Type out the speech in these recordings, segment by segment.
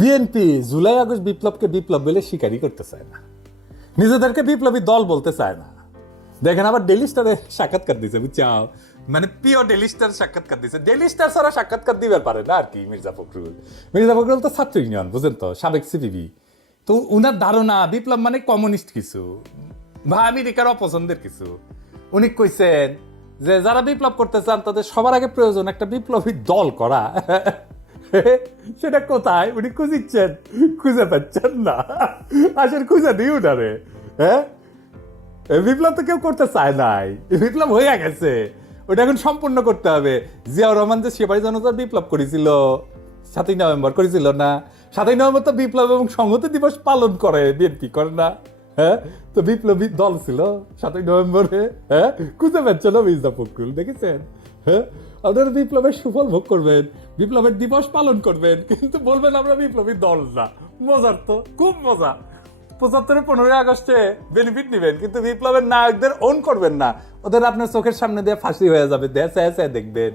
BNP July August বিপ্লবকে বিপ্লব বলে স্বীকারই করতে চায় না নিজেদেরকে বিপ্লবী দল বলতে চায় না দেখেন আবার ডেলি স্টারে সাক্ষাৎকার দিচ্ছে বুঝছাও মানে প্রিয় ডেলি স্টার সাক্ষাৎকার দিচ্ছে ডেলি স্টার ছাড়া সাক্ষাৎকার দিবার পারে না আর কি মির্জা ফখরুল মির্জা ফখরুল তো ছাত্র ইউনিয়ন বুঝেন তো সাবেক সিপিবি তো উনার ধারণা বিপ্লব মানে কমিউনিস্ট কিছু বা আমেরিকার অপছন্দের কিছু উনি কইছেন যে যারা বিপ্লব করতে চান তাদের সবার আগে প্রয়োজন একটা বিপ্লবী দল করা সেটা কোথায় উনি খুঁজিচ্ছেন খুঁজে পাচ্ছেন না আসেন খুঁজে দিই উনারে হ্যাঁ বিপ্লব তো কেউ করতে চায় নাই বিপ্লব হয়ে গেছে ওটা এখন সম্পূর্ণ করতে হবে জিয়াউর রহমান যে সেবারি জনতার বিপ্লব করেছিল সাতই নভেম্বর করেছিল না সাতই নভেম্বর তো বিপ্লব এবং সংহতি দিবস পালন করে বিএনপি করে না হ্যাঁ তো বিপ্লবী দল ছিল সাতই নভেম্বরে হ্যাঁ খুঁজে পাচ্ছে না মির্জা ফখরুল দেখেছেন হ্যাঁ আপনারা বিপ্লবের সুফল ভোগ করবেন বিপ্লবের দিবস পালন করবেন কিন্তু বলবেন আমরা বিপ্লবী দল না মজার তো খুব মজা পঁচাত্তরে পনেরোই আগস্টে বেনিফিট নেবেন কিন্তু বিপ্লবের নায়কদের ওন করবেন না ওদের আপনার চোখের সামনে দিয়ে ফাঁসি হয়ে যাবে দেখবেন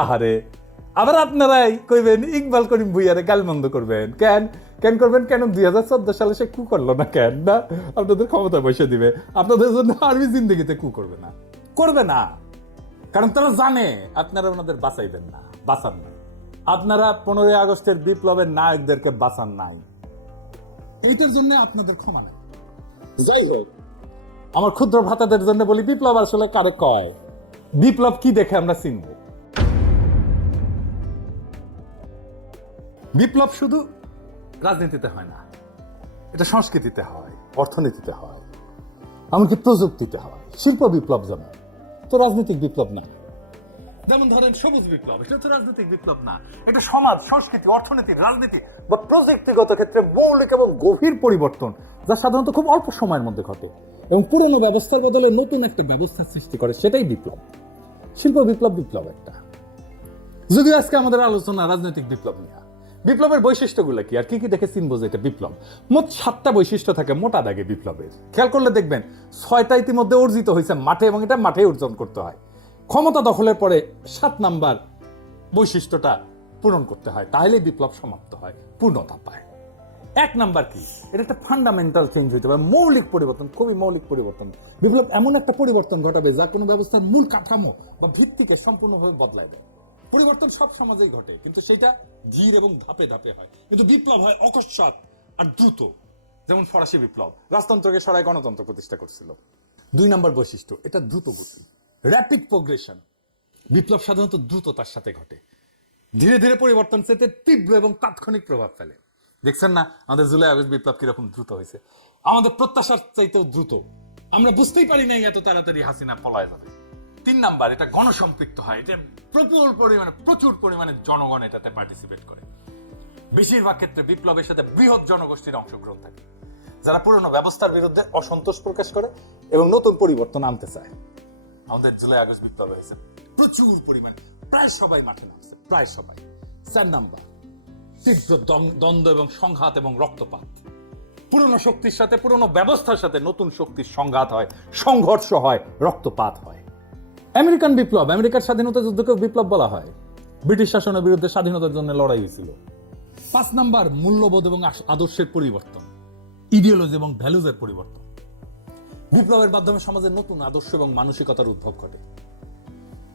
আহারে আবার আপনারাই কইবেন ইকবাল করিম ভুইয়ারে গালমন্দ করবেন কেন কেন করবেন কেন দুই হাজার চোদ্দ সালে সে কু করলো না কেন না আপনাদের ক্ষমতা বসে দিবে আপনাদের জন্য আর্মি জিন্দগিতে কু করবে না করবে না কারণ তারা জানে আপনারা ওনাদের বাঁচাইবেন না বাঁচান না আপনারা পনেরোই আগস্টের বিপ্লবের নায়কদেরকে বাঁচান নাই এইটার জন্য আপনাদের ক্ষমা নাই যাই হোক আমার ক্ষুদ্র ভাতাদের জন্য বলি বিপ্লব আসলে কারে কয় বিপ্লব কি দেখে আমরা চিনব বিপ্লব শুধু রাজনীতিতে হয় না এটা সংস্কৃতিতে হয় অর্থনীতিতে হয় এমনকি প্রযুক্তিতে হয় শিল্প বিপ্লব যেমন তো রাজনৈতিক বিপ্লব না যেমন ধরেন সবুজ বিপ্লব এটা তো রাজনৈতিক বিপ্লব না এটা সমাজ সংস্কৃতি অর্থনীতি রাজনীতি বা প্রযুক্তিগত ক্ষেত্রে মৌলিক এবং গভীর পরিবর্তন যা সাধারণত খুব অল্প সময়ের মধ্যে ঘটে এবং পুরনো ব্যবস্থার বদলে নতুন একটা ব্যবস্থা সৃষ্টি করে সেটাই বিপ্লব শিল্প বিপ্লব বিপ্লব একটা যদিও আজকে আমাদের আলোচনা রাজনৈতিক বিপ্লব নিয়ে বিপ্লবের বৈশিষ্ট্যগুলো কি আর কি কি দেখে চিনবো যে এটা বিপ্লব মোট সাতটা বৈশিষ্ট্য থাকে মোটা দাগে বিপ্লবের খেয়াল করলে দেখবেন ছয়টা ইতিমধ্যে অর্জিত হয়েছে মাঠে এবং এটা মাঠে অর্জন করতে হয় ক্ষমতা দখলের পরে সাত নাম্বার বৈশিষ্ট্যটা পূরণ করতে হয় তাহলে বিপ্লব সমাপ্ত হয় পূর্ণতা পায় এক নাম্বার কি এটা একটা ফান্ডামেন্টাল চেঞ্জ হইতে পারে মৌলিক পরিবর্তন খুবই মৌলিক পরিবর্তন বিপ্লব এমন একটা পরিবর্তন ঘটাবে যা কোনো ব্যবস্থার মূল কাঠামো বা ভিত্তিকে সম্পূর্ণভাবে বদলায় দেয় পরিবর্তন সব সমাজেই ঘটে কিন্তু সেটা ধীর এবং ধাপে ধাপে হয় কিন্তু বিপ্লব হয় অকস্মাৎ আর দ্রুত যেমন ফরাসি বিপ্লব রাজতন্ত্রকে সরাই গণতন্ত্র প্রতিষ্ঠা করছিল দুই নম্বর বৈশিষ্ট্য এটা দ্রুত গতি র্যাপিড প্রোগ্রেশন বিপ্লব সাধারণত দ্রুত তার সাথে ঘটে ধীরে ধীরে পরিবর্তন সেতে তীব্র এবং তাৎক্ষণিক প্রভাব ফেলে দেখছেন না আমাদের জুলাই আগস্ট বিপ্লব কিরকম দ্রুত হয়েছে আমাদের প্রত্যাশার চাইতেও দ্রুত আমরা বুঝতেই পারি না এত তাড়াতাড়ি হাসিনা পলায় যাবে তিন নাম্বার এটা গণসম্পৃক্ত হয় এটা প্রচুর পরিমাণে প্রচুর পরিমাণে জনগণ এটাতে পার্টিসিপেট করে বেশিরভাগ ক্ষেত্রে বিপ্লবের সাথে বৃহৎ জনগোষ্ঠীর অংশগ্রহণ থাকে যারা পুরনো ব্যবস্থার বিরুদ্ধে অসন্তোষ প্রকাশ করে এবং নতুন পরিবর্তন আনতে চায় আমাদের জুলাই আগস্ট বিপ্লব হয়েছে প্রচুর পরিমাণে প্রায় সবাই মাঠে নামছে প্রায় সবাই চার নাম্বার তীব্র দ্বন্দ্ব এবং সংঘাত এবং রক্তপাত পুরনো শক্তির সাথে পুরনো ব্যবস্থার সাথে নতুন শক্তির সংঘাত হয় সংঘর্ষ হয় রক্তপাত হয় আমেরিকান বিপ্লব আমেরিকার স্বাধীনতা যুদ্ধকে বিপ্লব বলা হয় ব্রিটিশ শাসনের বিরুদ্ধে স্বাধীনতার জন্য লড়াই হয়েছিল পাঁচ নাম্বার মূল্যবোধ এবং আদর্শের পরিবর্তন ইডিওলজি এবং ভ্যালুজের পরিবর্তন বিপ্লবের মাধ্যমে সমাজের নতুন আদর্শ এবং মানসিকতার উদ্ভব ঘটে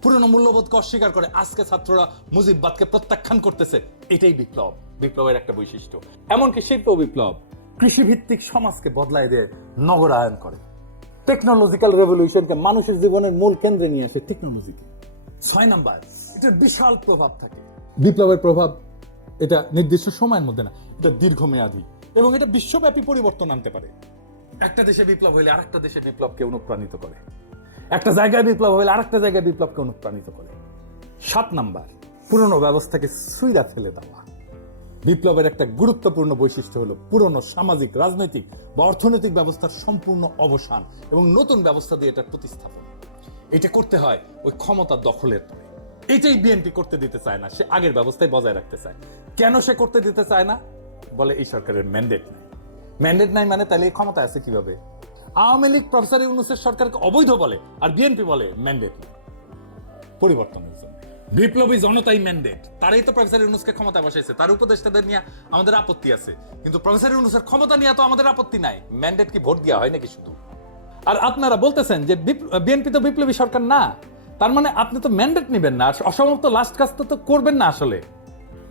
পুরনো মূল্যবোধকে অস্বীকার করে আজকে ছাত্ররা মুজিববাদকে প্রত্যাখ্যান করতেছে এটাই বিপ্লব বিপ্লবের একটা বৈশিষ্ট্য এমনকি শিল্প বিপ্লব কৃষিভিত্তিক সমাজকে বদলায় দিয়ে নগরায়ন করে টেকনোলজিক্যাল রেভলিউশনকে মানুষের জীবনের মূল কেন্দ্রে নিয়ে আসে টেকনোলজিকে ছয় নাম্বার এটার বিশাল প্রভাব থাকে বিপ্লবের প্রভাব এটা নির্দিষ্ট সময়ের মধ্যে না এটা দীর্ঘমেয়াদী এবং এটা বিশ্বব্যাপী পরিবর্তন আনতে পারে একটা দেশে বিপ্লব হলে আরেকটা দেশে বিপ্লবকে অনুপ্রাণিত করে একটা জায়গায় বিপ্লব আর আরেকটা জায়গায় বিপ্লবকে অনুপ্রাণিত করে সাত নাম্বার পুরনো ব্যবস্থাকে সুইরা ফেলে দেওয়া বিপ্লবের একটা গুরুত্বপূর্ণ বৈশিষ্ট্য হলো পুরনো সামাজিক রাজনৈতিক বা অর্থনৈতিক ব্যবস্থার সম্পূর্ণ অবসান এবং নতুন ব্যবস্থা দিয়ে এটা প্রতিস্থাপন এটা করতে হয় ওই ক্ষমতা দখলের পরে এটাই বিএনপি করতে দিতে চায় না সে আগের ব্যবস্থায় বজায় রাখতে চায় কেন সে করতে দিতে চায় না বলে এই সরকারের ম্যান্ডেট নাই ম্যান্ডেট নাই মানে তাহলে এই ক্ষমতা আছে কিভাবে আওয়ামী লীগ প্রফেসর ইউনুসের সরকারকে অবৈধ বলে আর বিএনপি বলে ম্যান্ডেট পরিবর্তন হয়েছে বিপ্লবী জনতাই ম্যান্ডেট তারাই তো প্রফেসর ইউনুসকে ক্ষমতা বসাইছে তার উপদেষ্টাদের নিয়ে আমাদের আপত্তি আছে কিন্তু প্রফেসর ইউনুসের ক্ষমতা নিয়ে তো আমাদের আপত্তি নাই ম্যান্ডেট কি ভোট দেওয়া হয় নাকি শুধু আর আপনারা বলতেছেন যে বিএনপি তো বিপ্লবী সরকার না তার মানে আপনি তো ম্যান্ডেট নেবেন না আর অসমাপ্ত লাস্ট কাজ তো করবেন না আসলে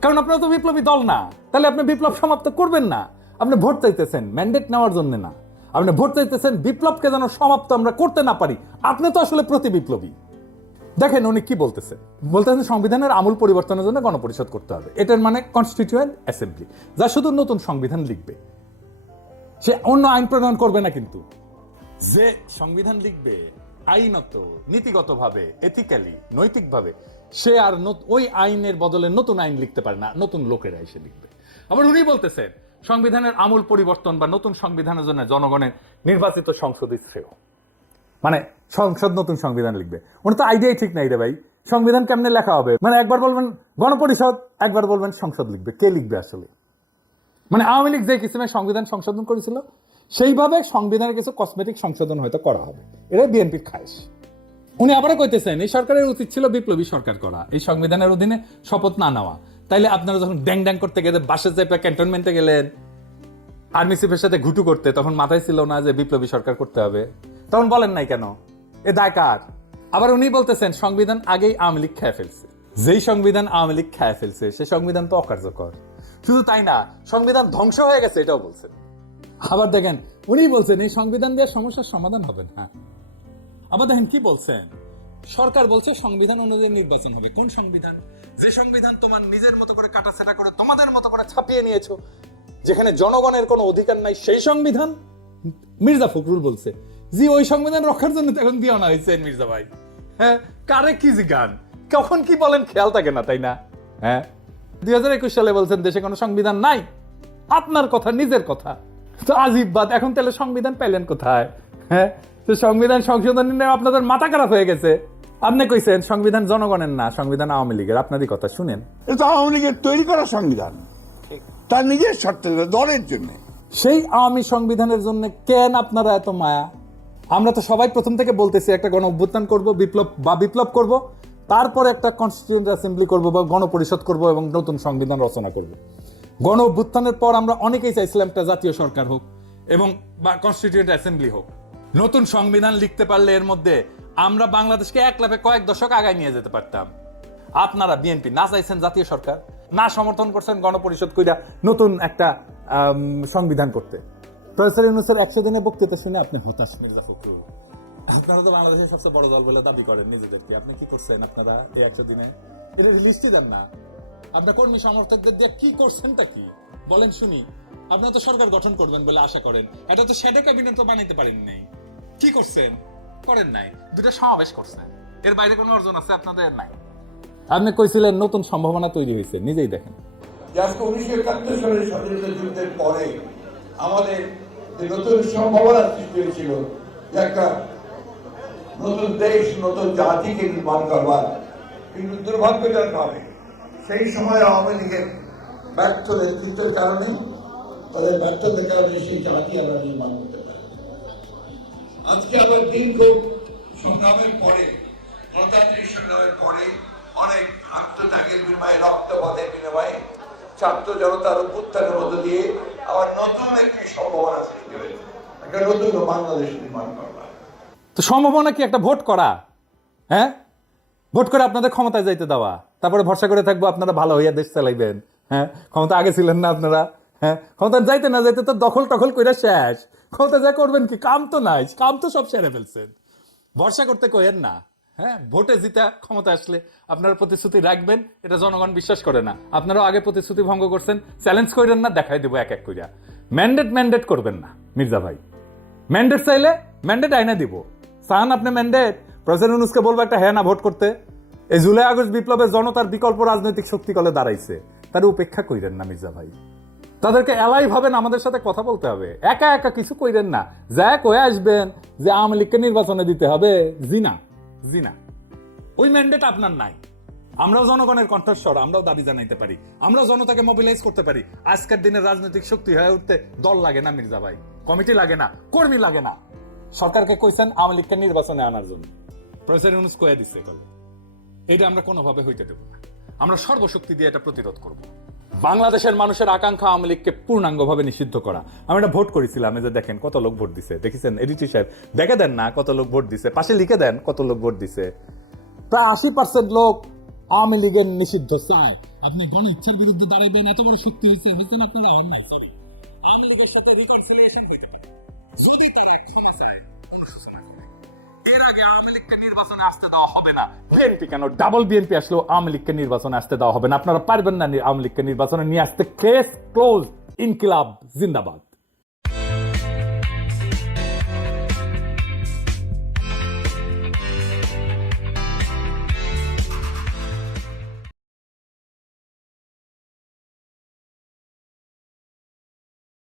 কারণ আপনারা তো বিপ্লবী দল না তাহলে আপনি বিপ্লব সমাপ্ত করবেন না আপনি ভোট চাইতেছেন ম্যান্ডেট নেওয়ার জন্য না আপনি ভোট চাইতেছেন বিপ্লবকে যেন সমাপ্ত আমরা করতে না পারি আপনি তো আসলে প্রতি বিপ্লবী দেখেন উনি কি বলতেছে বলতেছেন সংবিধানের আমূল পরিবর্তনের জন্য গণপরিষদ করতে হবে এটার মানে কনস্টিটিউয়েন্ট অ্যাসেম্বলি যা শুধু নতুন সংবিধান লিখবে সে অন্য আইন প্রণয়ন করবে না কিন্তু যে সংবিধান লিখবে আইনত নীতিগতভাবে এথিক্যালি নৈতিকভাবে সে আর ওই আইনের বদলে নতুন আইন লিখতে পারে না নতুন লোকেরা এসে লিখবে আবার উনি বলতেছেন সংবিধানের আমূল পরিবর্তন বা নতুন সংবিধানের জন্য জনগণের নির্বাচিত সংসদই শ্রেয় মানে সংসদ নতুন সংবিধান লিখবে ওনার তো আইডিয়াই ঠিক নাই রে ভাই সংবিধান কেমনে লেখা হবে মানে একবার বলবেন গণপরিষদ একবার বলবেন সংসদ লিখবে কে লিখবে আসলে মানে আওয়ামী লীগ যে কিসিমের সংবিধান সংশোধন করেছিল সেইভাবে সংবিধানে কিছু কসমেটিক সংশোধন হয়তো করা হবে এটা বিএনপির খায়েশ উনি আবারও কইতেছেন এই সরকারের উচিত ছিল বিপ্লবী সরকার করা এই সংবিধানের অধীনে শপথ না নেওয়া তাইলে আপনারা যখন ড্যাং ড্যাং করতে গেলে বাসে চেপে ক্যান্টনমেন্টে গেলেন আর্মি চিফের সাথে ঘুটু করতে তখন মাথায় ছিল না যে বিপ্লবী সরকার করতে হবে তখন বলেন নাই কেন এ দায় কার আবার উনি বলতেছেন সংবিধান আগেই আওয়ামী লীগ খেয়ে ফেলছে যেই সংবিধান আওয়ামী লীগ খেয়ে ফেলছে সে সংবিধান তো অকার্যকর শুধু তাই না সংবিধান ধ্বংস হয়ে গেছে এটাও বলছেন আবার দেখেন উনি বলছেন এই সংবিধান দিয়ে সমস্যার সমাধান হবে না আবার দেখেন কি বলছেন সরকার বলছে সংবিধান অনুযায়ী নির্বাচন হবে কোন সংবিধান যে সংবিধান তোমার নিজের মতো করে কাটা কাটাছেটা করে তোমাদের মতো করে ছাপিয়ে নিয়েছো যেখানে জনগণের কোনো অধিকার নাই সেই সংবিধান মির্জা ফখরুল বলছে জি ওই সংবিধান রক্ষার জন্য এখন দিও না হয়েছে মির্জা ভাই হ্যাঁ কারে কি গান কখন কি বলেন খেয়াল থাকে না তাই না হ্যাঁ দুই হাজার একুশ সালে বলছেন দেশে কোনো সংবিধান নাই আপনার কথা নিজের কথা তো আজিব বাদ এখন তাহলে সংবিধান পেলেন কোথায় হ্যাঁ তো সংবিধান সংশোধন নিয়ে আপনাদের মাথা খারাপ হয়ে গেছে আপনি কইছেন সংবিধান জনগণের না সংবিধান আওয়ামী লীগের আপনারই কথা শুনেন এটা আওয়ামী লীগের তৈরি করা সংবিধান তার নিজের স্বার্থের দলের জন্য সেই আওয়ামী সংবিধানের জন্য কেন আপনারা এত মায়া আমরা তো সবাই প্রথম থেকে বলতেছি একটা গণ অভ্যুত্থান করবো বিপ্লব বা বিপ্লব করব তারপরে একটা কনস্টিটিউয়েন্ট অ্যাসেম্বলি করবো বা গণপরিষদ করব এবং নতুন সংবিধান রচনা করব গণ অভ্যুত্থানের পর আমরা অনেকেই চাইছিলাম একটা জাতীয় সরকার হোক এবং বা কনস্টিটিউয়েন্ট অ্যাসেম্বলি হোক নতুন সংবিধান লিখতে পারলে এর মধ্যে আমরা বাংলাদেশকে এক লাভে কয়েক দশক আগায় নিয়ে যেতে পারতাম আপনারা বিএনপি না চাইছেন জাতীয় সরকার না সমর্থন করছেন গণপরিষদ কইরা নতুন একটা সংবিধান করতে প্রফেসর ইউনুসের একশো দিনে বক্তৃতা শুনে আপনি হতাশ মির্জা ফখরুল আপনারা তো বাংলাদেশের সবচেয়ে বড় দল বলে দাবি করেন নিজেদেরকে আপনি কি করছেন আপনারা এই একশো দিনে এটা দেন না আপনার কর্মী সমর্থকদের দিয়ে কি কি বলেন শুনি আপনারা তো সরকার গঠন করবেন বলে আশা করেন এটা তো শ্যাডো ক্যাবিনেট তো বানাইতে পারেন নাই কি করছেন করেন নাই দুটো সমাবেশ করছেন এর বাইরে কোনো অর্জন আছে আপনাদের নাই আপনি কইছিলেন নতুন সম্ভাবনা তৈরি হয়েছে নিজেই দেখেন আজকে উনিশশো একাত্তর সালের স্বাধীনতা যুদ্ধের পরে আমাদের নতুন সম্ভাবনা সৃষ্টি হয়েছিল একটা নতুন দেশ নতুন জাতিকে নির্মাণ করবার কিন্তু হবে সেই সময় আওয়ামী লীগের ব্যর্থ নেতৃত্বের কারণে তাদের ব্যর্থতার কারণে সেই জাতি আমরা নির্মাণ করতে পারি আজকে আবার দীর্ঘ সংগ্রামের পরে গণতান্ত্রিক সংগ্রামের পরে অনেক আত্মত্যাগের বিনিময়ে রক্তপাতের বিনিময়ে ছাত্র জনতার উত্থানের মধ্য দিয়ে আবার নতুন একটি সম্ভাবনা একটা নতুন বাংলাদেশ নির্মাণ করবা তো সম্ভাবনা কি একটা ভোট করা হ্যাঁ ভোট করে আপনাদের ক্ষমতায় যাইতে দেওয়া তারপরে ভরসা করে থাকবো আপনারা ভালো হইয়া দেশ চালাইবেন হ্যাঁ ক্ষমতা আগে ছিলেন না আপনারা হ্যাঁ ক্ষমতা যাইতে না যাইতে তো দখল টখল করে শেষ ক্ষমতা যা করবেন কি কাম তো নাই কাম তো সব সেরে ফেলছেন ভরসা করতে কয়েন না হ্যাঁ ভোটে জিতা ক্ষমতা আসলে আপনারা প্রতিশ্রুতি রাখবেন এটা জনগণ বিশ্বাস করে না আপনারাও আগে প্রতিশ্রুতি ভঙ্গ করছেন চ্যালেঞ্জ করেন না দেখাই দেবো এক এক করিয়া ম্যান্ডেট ম্যান্ডেট করবেন না মির্জা ভাই ম্যান্ডেট চাইলে ম্যান্ডেট আইনে দিব চান আপনি ম্যান্ডেট প্রেসিডেন্ট উনুসকে বলবো একটা হ্যাঁ না ভোট করতে এই জুলাই আগস্ট বিপ্লবের জনতার বিকল্প রাজনৈতিক শক্তিকলে দাঁড়াইছে তার উপেক্ষা কইরেন না মির্জা ভাই তাদেরকে এলাই ভাবেন আমাদের সাথে কথা বলতে হবে একা একা কিছু কইরেন না যা কয়ে আসবেন যে আওয়ামী লীগকে নির্বাচনে দিতে হবে জিনা জিনা ওই ম্যান্ডেট আপনার নাই আমরাও জনগণের কণ্ঠস্বর আমরাও দাবি জানাইতে পারি আমরাও জনতাকে মোবিলাইজ করতে পারি আজকের দিনে রাজনৈতিক শক্তি হয়ে উঠতে দল লাগে না মির্জা ভাই কমিটি লাগে না কর্মী লাগে না সরকারকে কইছেন আওয়ামী লীগকে নির্বাচনে আনার জন্য প্রেসিডেন্ট ইউনুস দিচ্ছে কলে এটা আমরা কোনোভাবে হইতে দেব না আমরা সর্বশক্তি দিয়ে এটা প্রতিরোধ করব বাংলাদেশের মানুষের আকাঙ্ক্ষা আওয়ামী লীগকে পূর্ণাঙ্গভাবে নিষিদ্ধ করা আমি একটা ভোট করেছিলাম যে দেখেন কত লোক ভোট দিছে দেখেছেন এডিটি সাহেব দেখে দেন না কত লোক ভোট দিছে পাশে লিখে দেন কত লোক ভোট দিছে প্রায় আশি পার্সেন্ট লোক আওয়ামী লীগের নিষিদ্ধ চায় আপনি গণ ইচ্ছার বিরুদ্ধে দাঁড়াইবেন এত বড় শক্তি হয়েছে হয়েছেন আপনারা অন্য সরি আওয়ামী লীগের সাথে যদি তারা ক্ষমা চায় আসতে দেওয়া হবে না আসলেও নির্বাচনে আসতে দেওয়া হবে না আপনারা পারবেন না আওয়ামী লীগকে নির্বাচনে নিয়ে আসতে কেস ক্লোজ ইনকিলাব জিন্দাবাদ